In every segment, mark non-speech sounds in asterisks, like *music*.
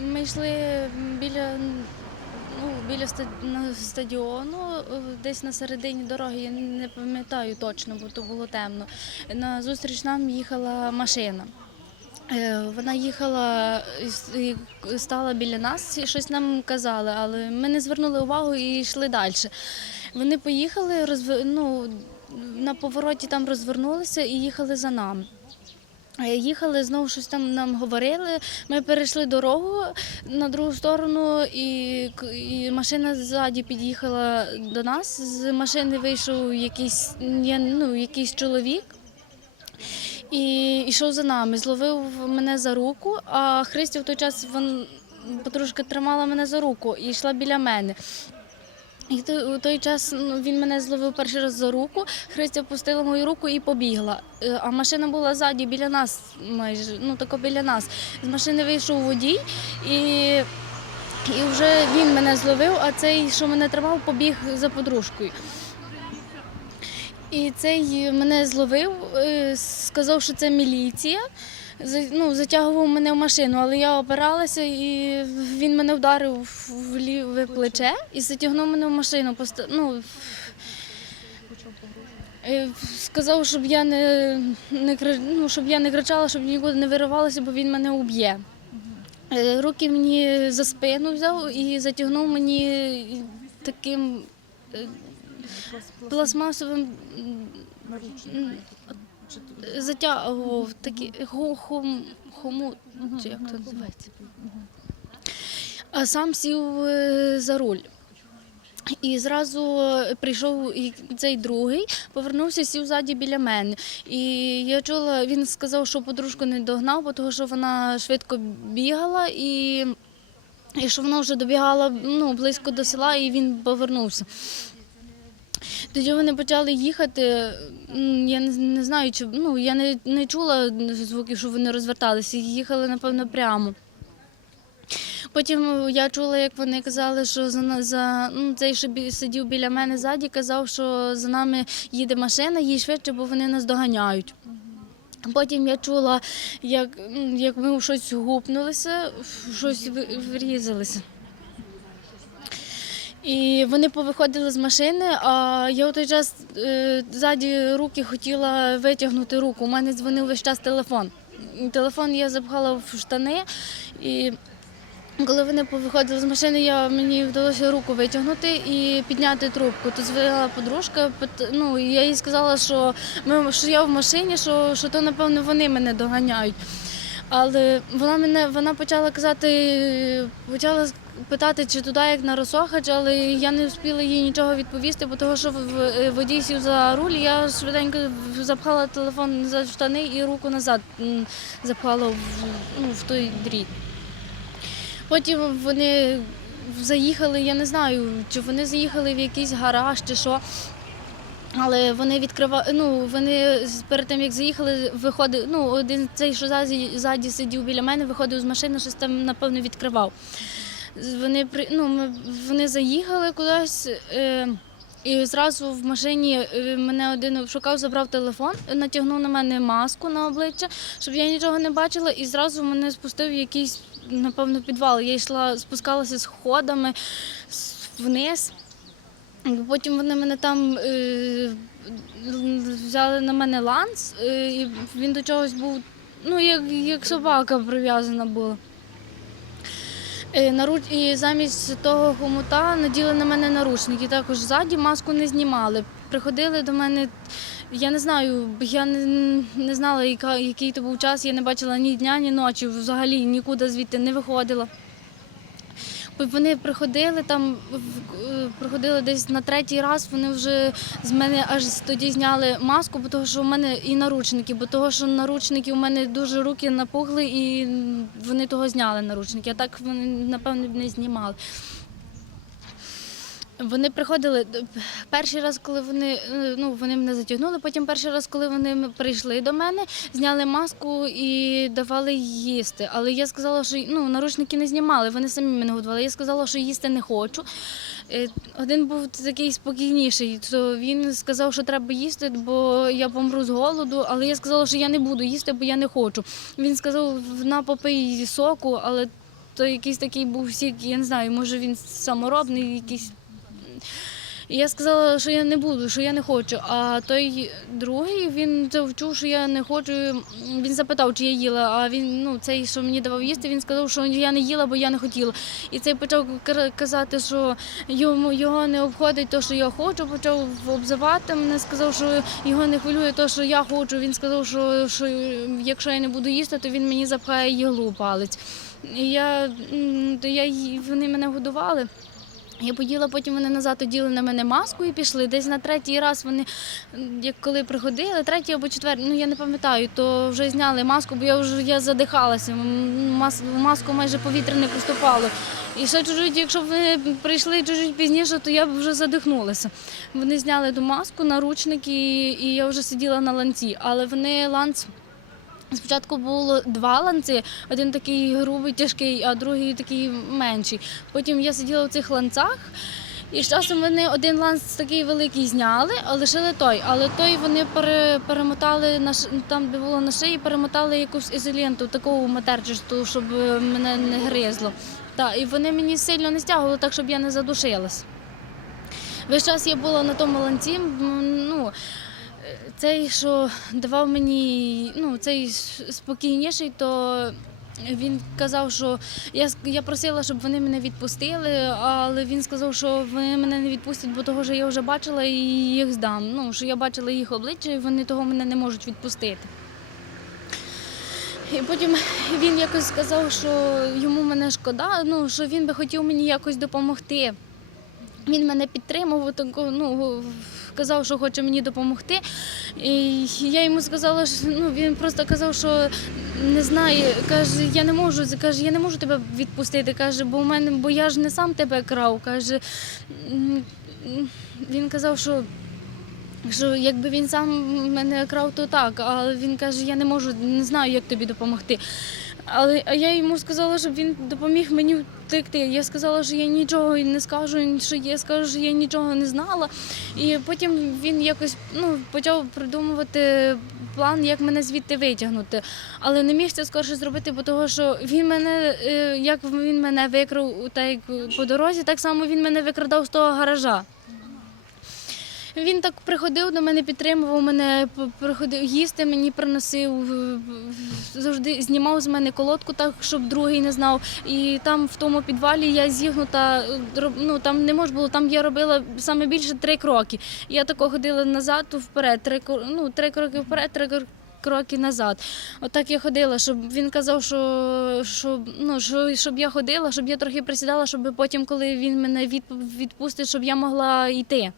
Ми йшли біля, ну, біля стадіону, е, десь на середині дороги, я не пам'ятаю точно, бо то було темно. На зустріч нам їхала машина. Е, Вона їхала і стала біля нас і щось нам казали, але ми не звернули увагу і йшли далі. Вони поїхали, розв... ну, на повороті там розвернулися і їхали за нами. Е, Їхали, знову щось там нам говорили. Ми перейшли дорогу на другу сторону, і, і машина ззаді під'їхала до нас. З машини вийшов якийсь, ну, якийсь чоловік і йшов за нами. Зловив мене за руку, а Христя в той час вон, подружка тримала мене за руку і йшла біля мене. І у той час ну, він мене зловив перший раз за руку, Христя пустила мою руку і побігла. Е, А машина була ззаді біля нас, майже ну тако біля нас. З машини вийшов водій і, і вже він мене зловив, а цей, що мене тримав, побіг за подружкою. І цей мене зловив, е, сказав, що це міліція. Ну, затягував мене в машину, але я опиралася і він мене вдарив в ліве плече і затягнув мене в машину. Поста- Ну, е, сказав, щоб я не, не, ну, щоб я не кричала, щоб нікуди не виривалася, бо він мене уб'є. Е, Руки мені за спину взяв і затягнув мені таким е, пластмасовим затягував такі хум, хому, чи як це називається. А сам сів е, за руль. І зразу прийшов і цей другий, повернувся, сів ззаді біля мене. І я чула, він сказав, що подружку не догнав, бо того, що вона швидко бігала і, і що вона вже добігала ну, близько до села, і він повернувся. Тоді вони почали їхати. Я не, знаю, чи ну я не, не чула звуків, що вони розверталися. Їхали, напевно, прямо. Потім я чула, як вони казали, що за, за ну, цей, що бі- сидів біля мене ззаді, казав, що за нами їде машина, їй швидше, бо вони нас доганяють. Потім я чула, як, як ми в щось гупнулися, в щось врізалися. І вони повиходили з машини, а я у той час е, ззаді руки хотіла витягнути руку. У мене дзвонив весь час телефон. Телефон я запхала в штани, і коли вони повиходили з машини, я, мені вдалося руку витягнути і підняти трубку. То дзвонила подружка, ну, я їй сказала, що, ми, що я в машині, що, що то, напевно, вони мене доганяють. Але вона мене вона почала казати, почала питати, чи туди, як на Росохач, але я не встигла їй нічого відповісти, бо того, що в- водій сів за руль, я швиденько запхала телефон за штани і руку назад запхала в, ну, в той дріт. Потім вони заїхали, я не знаю, чи вони заїхали в якийсь гараж чи що. Але вони відкривали, ну вони перед тим як заїхали, виходив, ну один цей, що ззаді сидів біля мене, виходив з машини, щось там напевно відкривав. Вони ну, ми, вони заїхали кудись. Е, і зразу в машині е, мене один шукав, забрав телефон, натягнув на мене маску на обличчя, щоб я нічого не бачила, і зразу мене спустив якийсь, напевно, підвал. Я йшла, спускалася сходами вниз. Потім вони мене там е, взяли на мене ланц, е, і він до чогось був, ну, як, як собака прив'язана була. Е, наруч- І замість того хомута наділи на мене наручники. Також ззаді маску не знімали. Приходили до мене, я не знаю, я не, не знала, яка, який то був час, я не бачила ні дня, ні ночі, взагалі нікуди звідти не виходила. Вони приходили там, е, приходили десь на третій раз. Вони вже з мене аж тоді зняли маску, бо того, що в мене і наручники, бо того, що наручники у мене дуже руки напухли, і вони того зняли наручники. А так вони напевно не знімали. Вони приходили перший раз, коли вони е, ну вони мене затягнули. Потім перший раз, коли вони прийшли до мене, зняли маску і давали їсти. Але я сказала, що ну наручники не знімали, вони самі мене годували. Я сказала, що їсти не хочу. Е, Один був такий спокійніший, то він сказав, що треба їсти, бо я помру з голоду. Але я сказала, що я не буду їсти, бо я не хочу. Він сказав, на попий соку, але то якийсь такий був сік, я не знаю, може він саморобний, якийсь. І я сказала, що я не буду, що я не хочу. А той другий він вчув, що я не хочу. Він запитав, чи я їла. А він, ну, цей, що мені давав їсти, він сказав, що я не їла, бо я не хотіла. І цей почав казати, що йому його не обходить те, що я хочу. Почав обзивати мене, сказав, що його не хвилює те, що я хочу. Він сказав, що, що якщо я не буду їсти, то він мені запхає їглу палець. І я, я вони мене годували. Я поїла, потім вони назад оділи на мене маску і пішли. Десь на третій раз вони, як коли приходили, третій або четвертий, ну я не пам'ятаю, то вже зняли маску, бо я вже я задихалася. Мас, маску майже повітря не поступало. І ще чужуть, якщо б ви прийшли чужуть пізніше, то я б вже задихнулася. Вони зняли ту маску, наручники, і я вже сиділа на ланці. Але вони ланц. Спочатку було два ланци, один такий грубий, тяжкий, а другий такий менший. Потім я сиділа в цих ланцах, і з часом вони один ланц такий великий зняли, а лишили той. Але той вони перемотали на там, де було на шиї, перемотали якусь ізоленту, таку матерчасту, щоб е, мене не гризло. Та, і вони мені сильно не стягували так, щоб я не задушилась. Весь час я була на тому ланці. Ну, цей, що давав мені, ну, цей спокійніший, то він казав, що я, я просила, щоб вони мене відпустили, але він сказав, що вони мене не відпустять, бо того, що я вже бачила і їх здам. Ну, що я бачила їх обличчя, і вони того мене не можуть відпустити. І потім він якось сказав, що йому мене шкода, ну, що він би хотів мені якось допомогти. Він мене підтримував, так, ну, казав, що хоче мені допомогти. І я йому сказала, що ну, він просто казав, що не знає. Каже, я не можу, каже, я не можу тебе відпустити. Каже, бо у мене, бо я ж не сам тебе крав. Каже, він казав, що. Що якби він сам мене крав, то так. Але він каже, я не можу, не знаю, як тобі допомогти. Але а я йому сказала, щоб він допоміг мені втекти. Я сказала, що я нічого не скажу, що я скажу, що я нічого не знала. І потім він якось ну, почав придумувати план, як мене звідти витягнути. Але не міг це скорше зробити, бо того, що він мене, е, як він мене викрав так, як по дорозі, так само він мене викрадав з того гаража. Він так приходив до мене, підтримував мене, приходив їсти мені приносив, завжди знімав з мене колодку, так щоб другий не знав. І там в тому підвалі я зігнута, е, ну там не можна було, там я робила саме більше три кроки. Я тако ходила назад, вперед, три, ну, три кроки вперед, три кроки. Кроки назад. Отак я ходила, щоб він казав, що, що, ну, що, щоб я ходила, щоб я трохи присідала, щоб потім, коли він мене відп- відпустить, щоб я могла йти.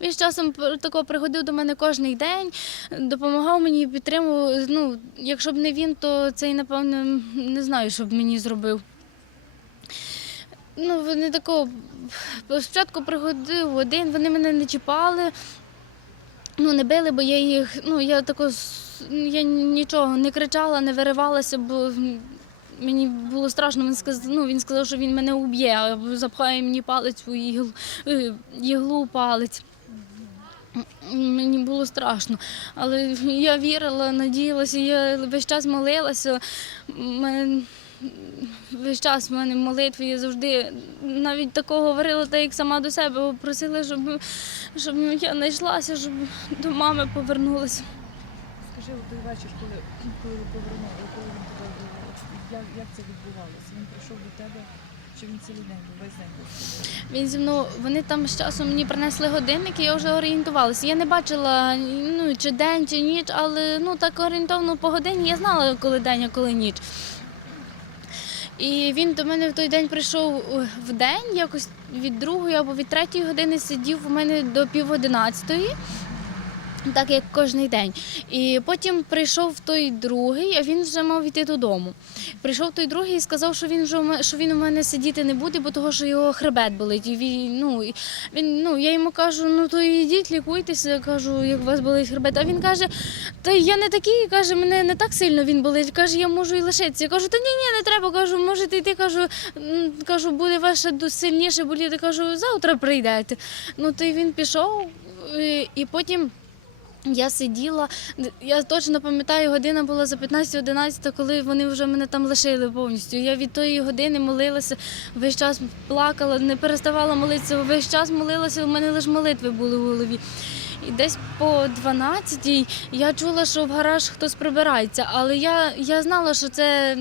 Він з часом п- тако приходив до мене кожен день, допомагав мені, підтримував. Ну, якщо б не він, то цей, напевно, не знаю, що б мені зробив. Ну, вони тако спочатку приходив один, вони мене не чіпали, ну, не били, бо я їх, ну, я тако, я нічого не кричала, не виривалася, бо мені було страшно. Він сказав, ну, він сказав, що він мене уб'є, запхає мені палець у іглу, е, іглу палець. Мені було страшно, але я вірила, надіялася, я весь час молилася. Весь час в мене молитви, я завжди навіть такого говорила, так як сама до себе просила, щоб, щоб я знайшлася, щоб до мами повернулася. Скажи, той вечір, коли, коли ви повернули, коли він тебе як, як це відбувалося? Він прийшов до тебе, чи він цілий день був, весь день? Він зі мною, вони там з часом мені принесли годинник, і я вже орієнтувалася. Я не бачила ну, чи день, чи ніч, але ну так орієнтовно по годині я знала, коли день, а коли ніч. І він до мене в той день прийшов е, в день, якось від другої або від третьої години сидів у мене до пів одинадцятої. Так як кожен день. І потім прийшов той другий, а він вже мав йти додому. Прийшов той другий і сказав, що він вже що він у мене сидіти не буде, бо того, що його хребет болить. І він, ну, він, ну, я йому кажу, ну то йдіть, лікуйтеся, кажу, як у вас болить хребет. А він каже, та я не такий, каже, мене не так сильно він болить. Каже, я можу і лишитися. Я кажу, та ні, ні, не треба. Кажу, можете йти. Кажу, кажу, буде ваше сильніше боліти. Кажу, завтра прийдете. Ну то й він пішов, і потім. Я сиділа, я точно пам'ятаю, година була за 15-11, коли вони вже мене там лишили повністю. Я від тої години молилася, весь час плакала, не переставала молитися, весь час молилася, у мене лише молитви були в голові. І десь по 12 я чула, що в гараж хтось прибирається, але я, я знала, що це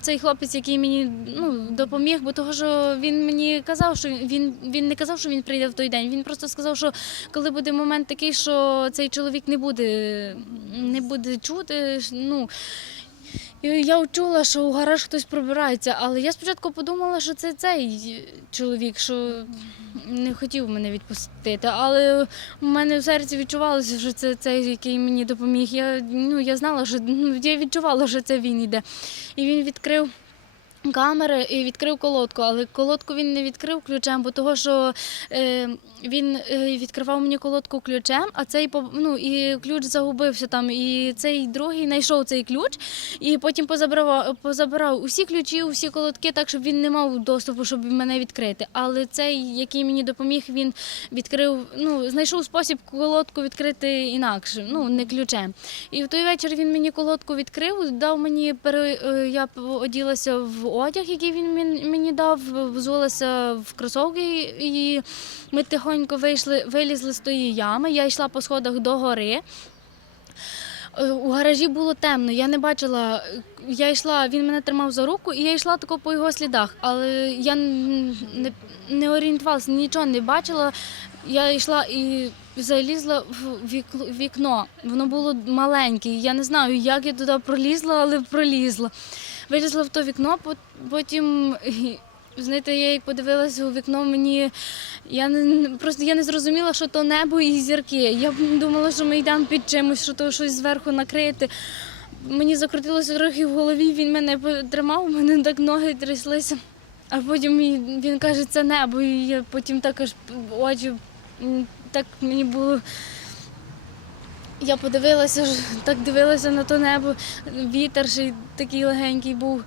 цей хлопець, який мені ну, допоміг, бо того, що він мені казав, що він, він не казав, що він прийде в той день. Він просто сказав, що коли буде момент такий, що цей чоловік не буде, не буде чути. Ну, я чула, що у гараж хтось пробирається, але я спочатку подумала, що це цей чоловік, що не хотів мене відпустити. Але в мене в серці відчувалося, що це цей, який мені допоміг. Я, ну, я знала, що ну, я відчувала, що це він іде. І він відкрив. Камери і відкрив колодку, але колодку він не відкрив ключем, бо того, що е, він е, відкривав мені колодку ключем, а цей ну, і ключ загубився там. І цей другий знайшов цей ключ, і потім позабрав, позабирав усі ключі, усі колодки, так щоб він не мав доступу, щоб мене відкрити. Але цей, який мені допоміг, він відкрив, ну знайшов спосіб колодку відкрити інакше, ну не ключем. І в той вечір він мені колодку відкрив, дав мені е, я оділася в одяг, який він мені дав, взулася в кросовки, і ми тихонько вийшли, вилізли з тої ями. Я йшла по сходах до гори. Е, У гаражі було темно, я не бачила. Я йшла, він мене тримав за руку, і я йшла тако по його слідах, але я не, не орієнтувалася, нічого не бачила. Я йшла і залізла в вікно. Воно було маленьке. Я не знаю, як я туди пролізла, але пролізла. Вилізла в то вікно, пот- потім. *laughs* Знаєте, я як подивилася у вікно, мені я не просто я не зрозуміла, що то небо і зірки. Я думала, що ми йдемо під чимось, що то щось зверху накрити. Мені закрутилося трохи в голові, він мене тримав, у мене так ноги тряслися. А потім він каже, це небо, і я потім також очі так мені було. Я подивилася, так дивилася на то небо, вітер ще такий легенький був.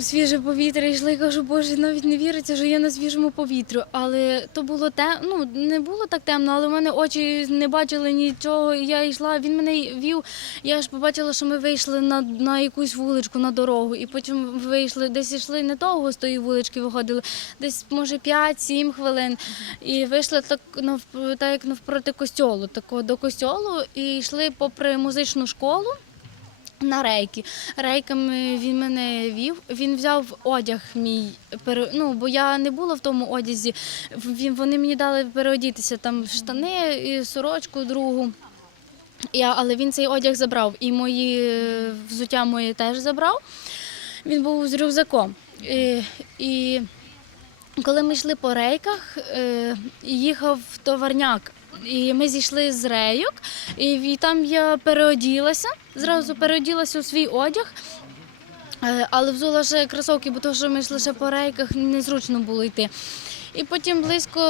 Свіже повітря йшли, кажу, боже, навіть не віриться, що я на свіжому повітрю. Але то було те, ну не було так темно, але в мене очі не бачили нічого. Я йшла, він мене вів. Я ж побачила, що ми вийшли на, на якусь вуличку, на дорогу, і потім вийшли, десь йшли не довго з тої вулички, виходили, десь може 5-7 хвилин. І вийшли так нав, так як навпроти костьолу, тако до костьолу, і йшли попри музичну школу. На рейки. Рейками він мене вів. Він взяв одяг мій, ну, бо я не була в тому одязі. Вони мені дали переодітися там штани і сорочку другу. Я, але він цей одяг забрав. І мої е, взуття моє теж забрав. Він був з рюкзаком. І, і коли ми йшли по рейках, е, їхав товарняк. І ми зійшли з рейок, і, там я переоділася, зразу переоділася у свій одяг, е, але взула ще кросовки, бо то, що ми йшли ще по рейках, незручно було йти. І потім близько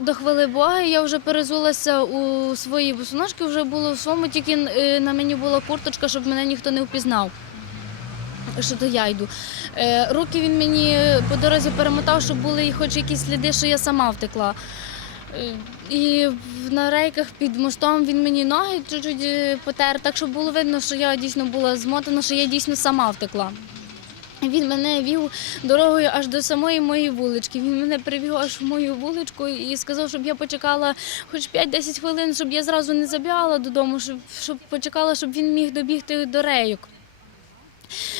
до хвили Бога я вже перезулася у свої босоножки, вже було в своєму, тільки е, на мені була курточка, щоб мене ніхто не впізнав. Що то я йду. Е, руки він мені по дорозі перемотав, щоб були хоч якісь сліди, що я сама втекла. Е, І на рейках під мостом він мені ноги чуть-чуть е, потер, так щоб було видно, що я дійсно була змотана, що я дійсно сама втекла. Він мене вів дорогою аж до самої моєї вулички. Він мене привів аж в мою вуличку і сказав, щоб я почекала хоч 5-10 хвилин, щоб я зразу не забігала додому, щоб, щоб почекала, щоб він міг добігти до рейок.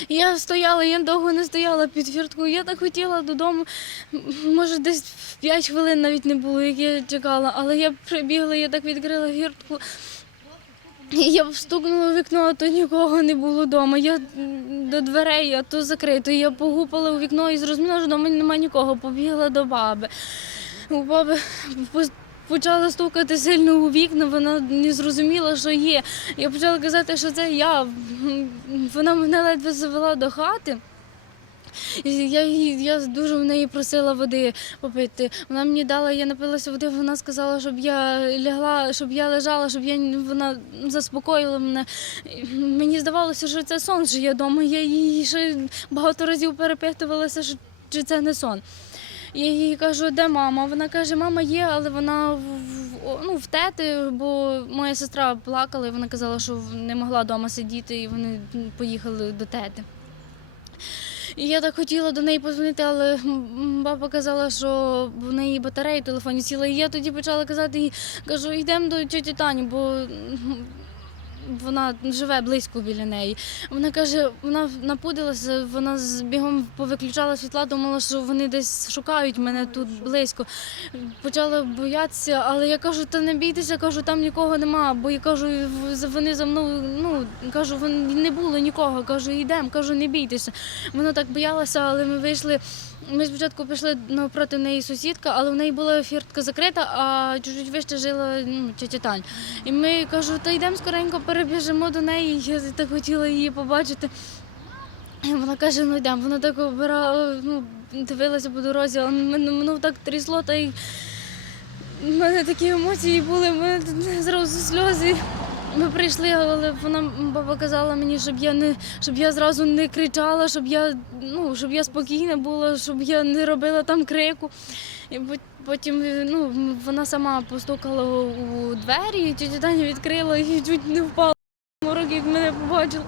Я стояла, я довго не стояла під фірткою. Я так хотіла додому. Може, десь 5 хвилин навіть не було, як я чекала, але я прибігла, я так відкрила фіртку. Я стукнула в вікно, а то нікого не було вдома. Я до дверей, а то закрито. Я погупала у вікно і зрозуміла, що вдома немає нікого. Побігла до баби. У баби почала стукати сильно у вікна, вона не зрозуміла, що є. Я почала казати, що це я. Вона мене ледве завела до хати. Я, я дуже в неї просила води попити. Вона мені дала, я напилася води, вона сказала, щоб я лягла, щоб я лежала, щоб я вона заспокоїла мене. Мені здавалося, що це сон, що я вдома. Я її ще багато разів перепитувалася, що- чи це не сон. Я їй кажу, де мама? Вона каже, мама є, але вона в, ну, в тети, бо моя сестра плакала, і вона казала, що не могла вдома сидіти, і вони поїхали до тети. І я так хотіла до неї подзвонити, але баба казала, що в неї батарея в телефоні сіла. І я тоді почала казати їй, кажу, йдемо до тіті Тані, бо вона живе близько біля неї. Вона каже, вона напудилася, вона з бігом повиключала світла, думала, що вони десь шукають мене тут близько. Почала боятися, але я кажу, та не бійтеся, кажу, там нікого нема, бо я кажу, вони за мною, ну кажу, не було нікого. Кажу, йдемо, кажу, не бійтеся. Вона так боялася, але ми вийшли. Ми спочатку пішли навпроти неї сусідка, але в неї була фіртка закрита, а чуть-чуть вище жила ну, тетя Тань. І ми кажу, та йдемо скоренько перебіжимо до неї. *laughs* Я так хотіла її побачити. І вона каже, ну йдемо. Вона так обирала, ну, дивилася по дорозі, але мене ну, так трясло, та й в мене такі емоції були, мене зразу сльози. Ми прийшли, але вона баба казала мені, щоб я не щоб я зразу не кричала, щоб я ну щоб я спокійна була, щоб я не робила там крику. І потім ну, вона сама постукала у двері, і тітя Таня відкрила і чуть не впала морок, як мене побачила.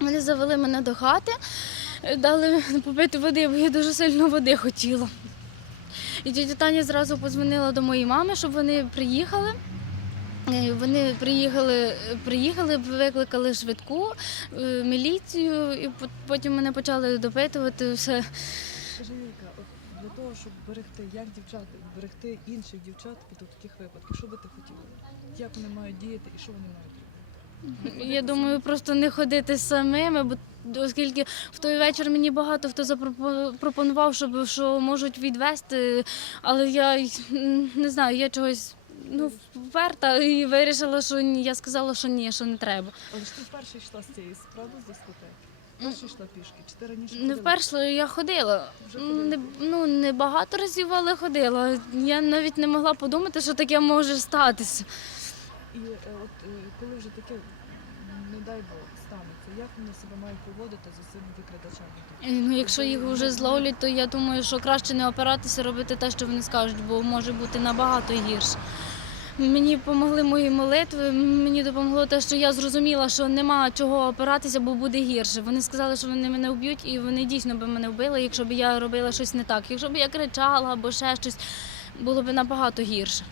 Вони завели мене до хати, дали попити води, бо я дуже сильно води хотіла. І тітя Таня зразу подзвонила до моєї мами, щоб вони приїхали. Е, Вони приїхали, приїхали, викликали швидку, е, міліцію, і потім мене почали допитувати все. Скажи, Віка, от для того, щоб берегти як дівчат, берегти інших дівчат від таких випадків, що би ти хотіла? Як вони мають діяти і що вони мають робити? Я думаю, просто не ходити самими, бо оскільки в той вечір мені багато хто запропонував, щоб що можуть відвести, але я не знаю, я чогось ну вперта і вирішила, що ні. Я сказала, що ні, що не треба. Але ж ти вперше йшла з цієї справи з дискотеки. Вперше йшла пішки, чи ти раніше Не вперше я ходила. Вже ходила. Не, ну, не багато разів, але ходила. Я навіть не могла подумати, що таке може статися. І е, от е, коли вже таке, не дай Бог, станеться, як вони себе мають поводити за цими викрадачами? Ну, якщо їх вже зловлять, то я думаю, що краще не опиратися, робити те, що вони скажуть, бо може бути набагато гірше. Мені допомогли мої молитви. Мені допомогло те, що я зрозуміла, що нема чого опиратися, бо буде гірше. Вони сказали, що вони мене вб'ють, і вони дійсно би мене вбили, якщо б я робила щось не так. Якщо б я кричала або ще щось, було б набагато гірше.